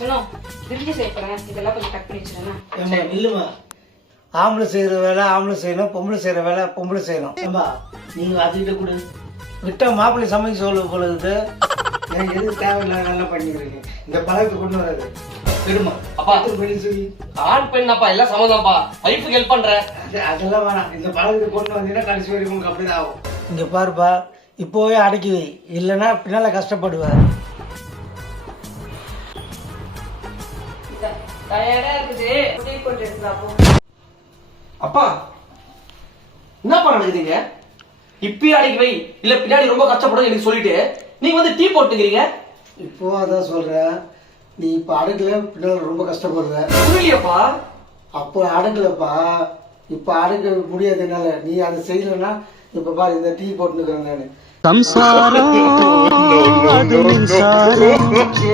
பிரிஞ்சு செய்யப்படுறேன், இதெல்லாம் கொஞ்சம் கட் பண்ணி வச்சுருங்க. இல்லைம்மா, ஆம்பளை செய்கிற வேலை ஆம்பளை செய்யணும், பொம்பளை செய்கிற வேலை பொம்பளை செய்யணும். ஏம்பா நீங்கள் அதுக்கிட்ட கொடு, விட்டா மாப்பிள்ளை சமைக்க சொல்ல பொழுது எனக்கு எதுவும் தேவையில்லை, நல்லா பண்ணிக்கிறீங்க. இந்த பழக்கத்தை கொண்டு வராது விடுமா. அப்பா பண்ணி சொல்லி ஆண் பெண்ணப்பா எல்லாம் சம்மதம்ப்பா. வைஃபுக்கு ஹெல்ப் பண்றேன். அதெல்லாம் வேணாம். இந்த பழக்கத்தை கொண்டு வந்தீங்கன்னா கடைசி வரைக்கும் உங்களுக்கு அப்படிதான் ஆகும். இங்கே பாருப்பா, இப்போவே அடக்கி வை, இல்லைன்னா பின்னால் கஷ்டப்படுவேன். டயர்டா இருக்குது, டீ போட்டு எடுத்துடா போ. அப்பா என்னப்பா நடக்குதுங்க? இப்பயே அடைக்கு வை, இல்ல பின்னாடி ரொம்ப கஷ்டப்படும் எனக்கு சொல்லிட்டு நீங்க வந்து டீ போட்டுக்கிறீங்க. இப்போ அதான் சொல்கிறேன், நீ இப்போ அடக்கல, பின்னால் ரொம்ப கஷ்டப்படுவ. புரியலையாப்பா? அப்போ அடக்கலப்பா, இப்போ அடக்க முடியாது என்னால. நீ அதை செய்யலைன்னா இப்போ பாரு, இந்த டீ போட்டுக்கிறேன் நான்.